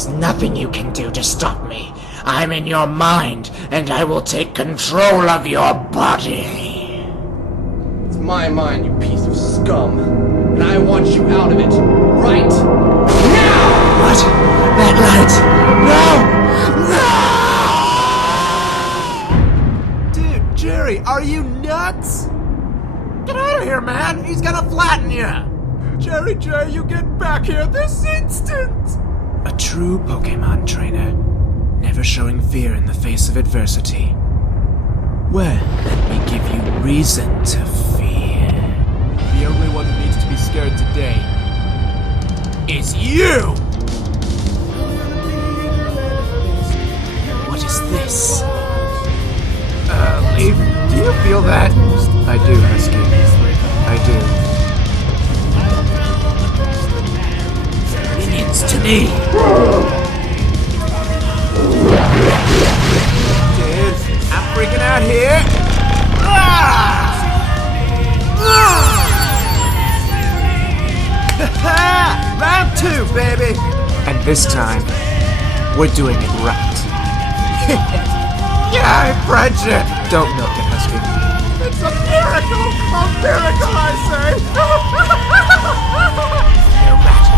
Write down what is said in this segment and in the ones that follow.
is nothing you can do to stop me. I'm in your mind, and I will take control of your body. It's my mind, you piece of scum. And I want you out of it. Right now! What? That light! No! Dude, Jerry, are you nuts? Get out of here, man! He's gonna flatten you! Jerry J, you get back here this instant! A true Pokemon trainer, never showing fear in the face of adversity. Well, let me give you reason to fear. The only one who needs to be scared today is you! What is this? Leaf, do you feel that? I do, Husky. I do. Minions to me! Dude, I'm freaking out here! Round 2, baby! And this time, we're doing it right. Yeah, I friendship! Don't milk it, Husky. It's a miracle! A miracle, I say! No matter.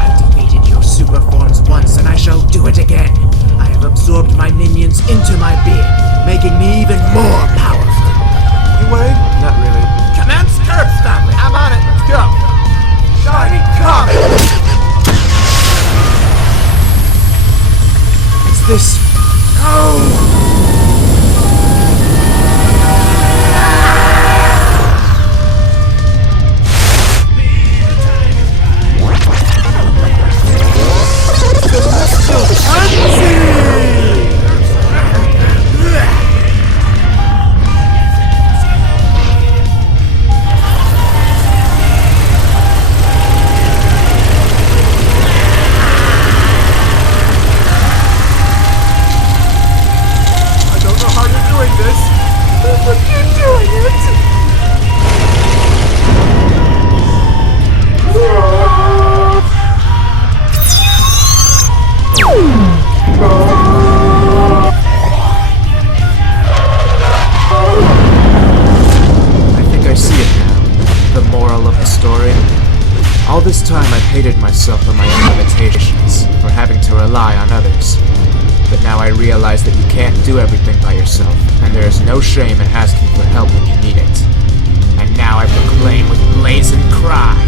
I defeated your super forms once, and I shall do it again. I have absorbed my minions into my being, making me even more powerful. You worried? Not really. Commence curb stomping! I'm on it, let's go! Shiny comet! Is this... Oh! All this time I've hated myself for my own limitations, for having to rely on others. But now I realize that you can't do everything by yourself, and there is no shame in asking for help when you need it. And now I proclaim with blazing cry.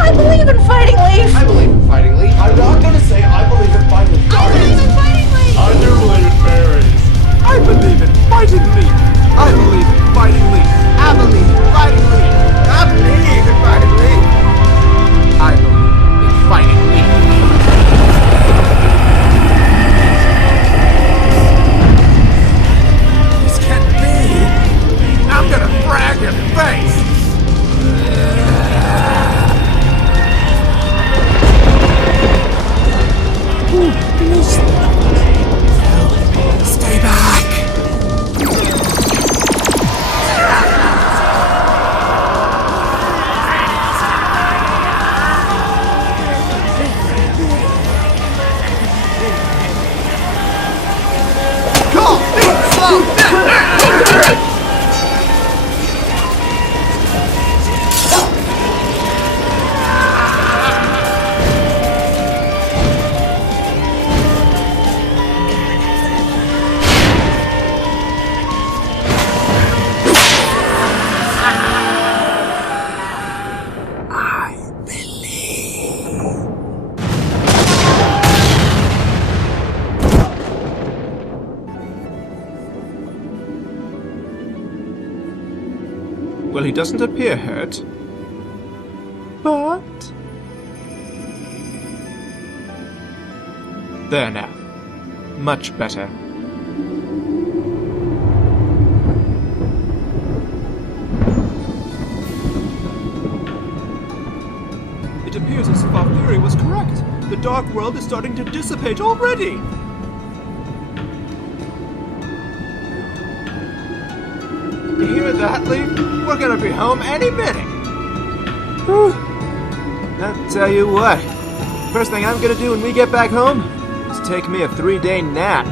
I believe in Fighting Leaf! I believe in Fighting Leaf. I'm not gonna say I believe in Fighting Leaf. I believe in Fighting Leaf! I do believe in berries. I believe in Fighting Leaf! I believe in Fighting Leaf! I believe in Fighting Leaf! I believe in Fighting Leaf! I believe in Fighting Leaf! This can't be! I'm gonna frag your face! Stay back! Well, he doesn't appear hurt. But... there now. Much better. It appears as if our theory was correct. The Dark World is starting to dissipate already! You hear that, Leaf? We're gonna be home any minute! Whew. I'll tell you what, First thing I'm gonna do when we get back home is take me a 3-day nap.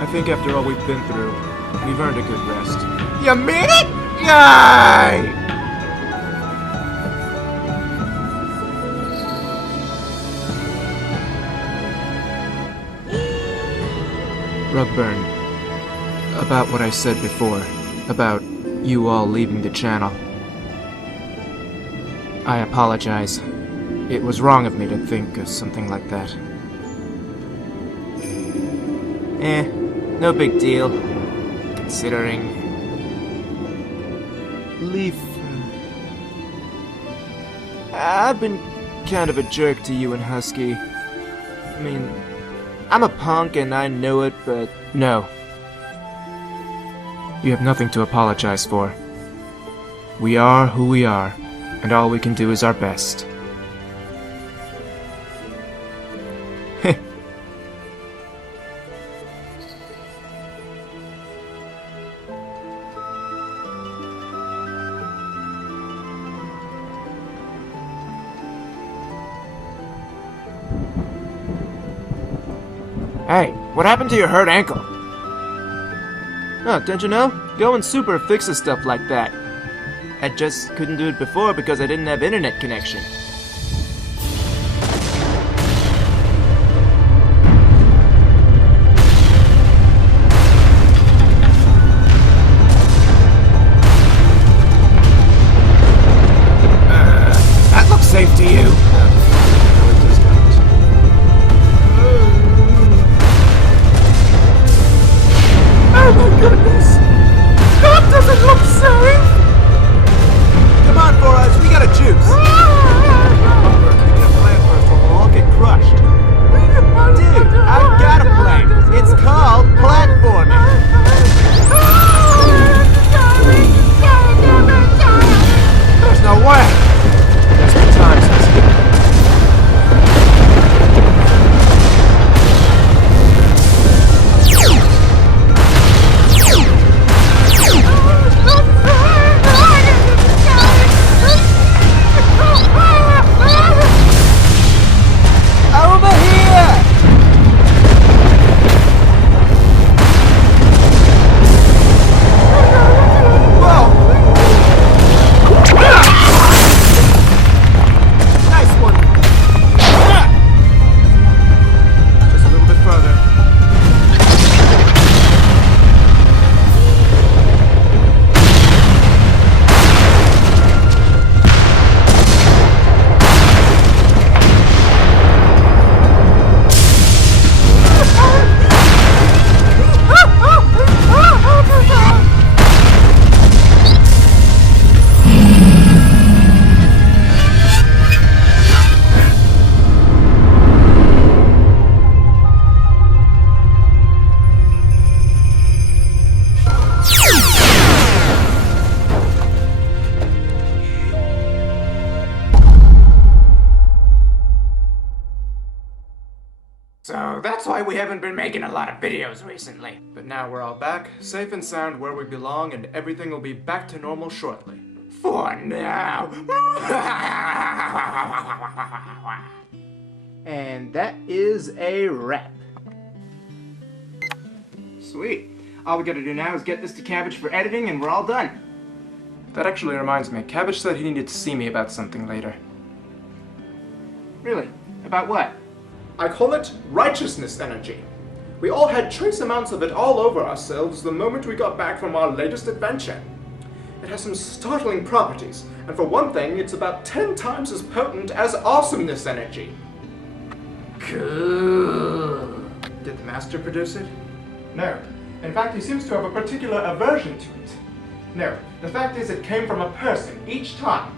I think after all we've been through, we've earned a good rest. You mean it? Yay! Rugburn, about what I said before, about you all leaving the channel. I apologize. It was wrong of me to think of something like that. No big deal, considering... Leaf... I've been kind of a jerk to you and Husky. I mean, I'm a punk and I know it, but no. You have nothing to apologize for. We are who we are, and all we can do is our best. Hey, what happened to your hurt ankle? Oh, don't you know? Going super fixes stuff like that. I just couldn't do it before because I didn't have internet connection. That looks safe to you. No, it does not. Oh my goodness! That doesn't look safe! Come on, Four Eyes, we got a juice. We got a plan first, or we'll all get crushed. Dude, I've got a plan. It's called platforming. There's no way. There's been times, Husky. Over here! Whoa! Nice one! Just a little bit further. So that's why we haven't been making a lot of videos recently. But now we're all back, safe and sound where we belong, and everything will be back to normal shortly. For now. And that is a wrap. Sweet. All we gotta do now is get this to Cabbage for editing and we're all done. That actually reminds me, Cabbage said he needed to see me about something later. Really? About what? I call it righteousness energy. We all had trace amounts of it all over ourselves the moment we got back from our latest adventure. It has some startling properties, and for one thing, it's about 10 times as potent as awesomeness energy. Cool. Did the master produce it? No. In fact, he seems to have a particular aversion to it. No, the fact is it came from a person each time.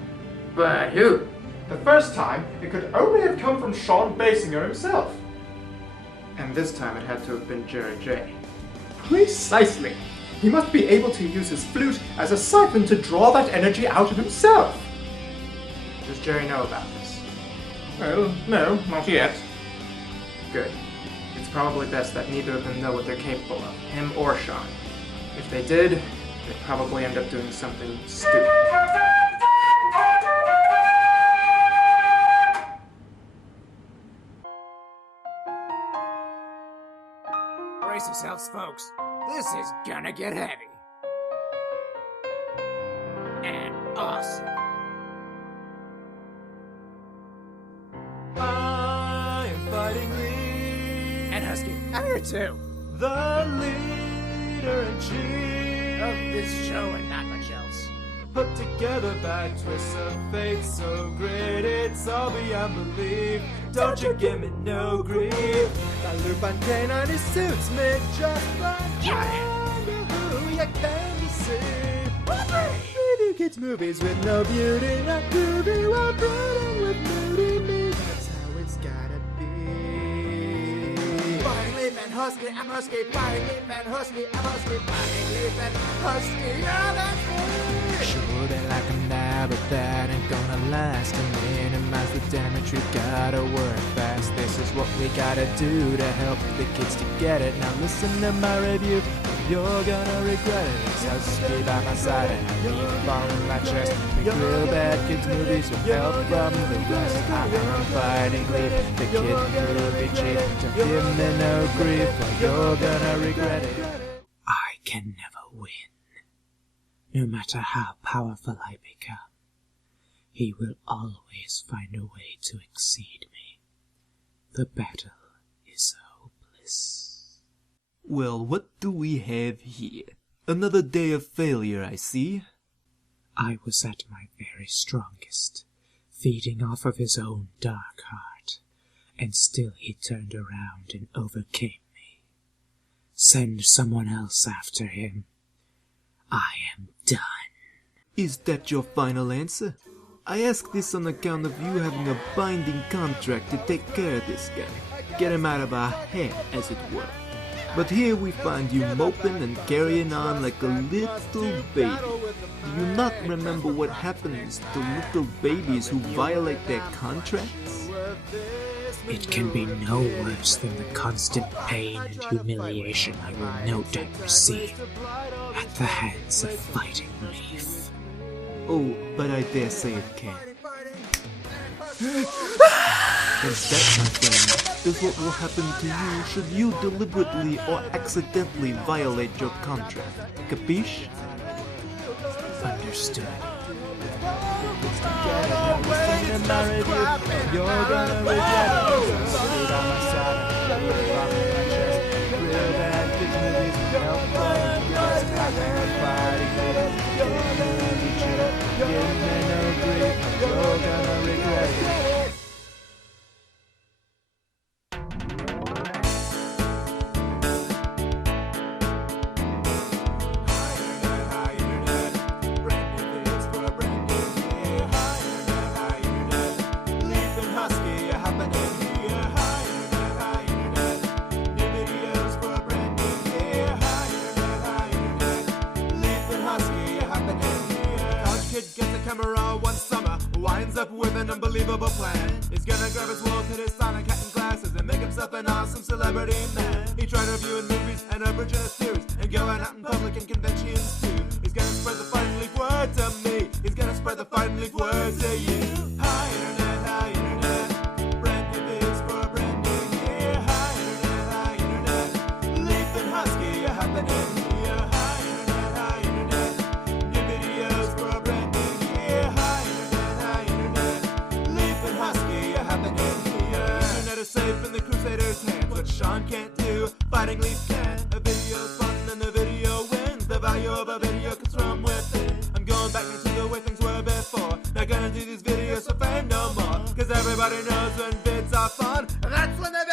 But who? The first time, it could only have come from Sean Basinger himself. And this time it had to have been Jerry J. Precisely. He must be able to use his flute as a siphon to draw that energy out of himself. Does Jerry know about this? Well, no, not yet. Good. It's probably best that neither of them know what they're capable of, him or Sean. If they did, they'd probably end up doing something stupid. yourselves, folks. This is gonna get heavy. And awesome. I am Fighting Leaf, And Husky, I'm here too. the leader and chief Of this show and not much else. put together by twists of fate so great it's all beyond belief. Don't you give me no grief. That loop on canine his suits made just like who you can see. Movie kids movies with no beauty, not groovy, well bred with moody me. That's how it's gotta be. Fighting Leaf and Husky, I'm Husky. Fighting Leaf and Husky, I'm Husky. Fighting Leaf and Husky, yeah, that's me. Sure, they like them now, but that ain't gonna last. To minimize the damage, we gotta work fast. This is what we gotta do to help the kids to get it. Now listen to my review, you're gonna regret it. It's Husky by my side and I keep on my chest. Make real bad kids movies with help from the rest. I am Fighting Leaf, the kid movie chief. Don't give me no grief, or you're gonna regret it. I can never win. No matter how powerful I become, he will always find a way to exceed me. The battle is hopeless. Well, what do we have here? Another day of failure, I see. I was at my very strongest, feeding off of his own dark heart, and still he turned around and overcame me. Send someone else after him. I am done. Is that your final answer? I ask this on account of you having a binding contract to take care of this guy. Get him out of our hair, as it were. But here we find you moping and carrying on like a little baby. Do you not remember what happens to little babies who violate their contracts? It can be no worse than the constant pain and humiliation I will no doubt receive at the hands of Fighting Leaf. Oh, but I dare say it can. And that, my friend, is what will happen to you should you deliberately or accidentally violate your contract. Capiche? Understood. You're gonna regret it. Sit on my side and shut up on my chest. Real bad kids movies help find us. Fighting Leaf, give me no grief. You're gonna regret it. Up with an unbelievable plan. He's gonna grab his wall, cut his Sonic hat and glasses, and make himself an awesome celebrity man. He tried reviewing movies and original series, and going out in public and conventions too. He's gonna spread the Fighting Leaf word to me. He's gonna spread the Fighting Leaf word to you. Hi internet, brand new vids for a brand new year. Hi internet, Leaf and Husky are happening here. Hi internet, new videos for a brand new year. Safe in the Crusaders' hands. What Sean can't do, Fighting Leaf can. A video's fun and the video wins. The value of a video comes from within. I'm going back into the way things were before. Not gonna do these videos for fame no more. Cause everybody knows when vids are fun, and that's when they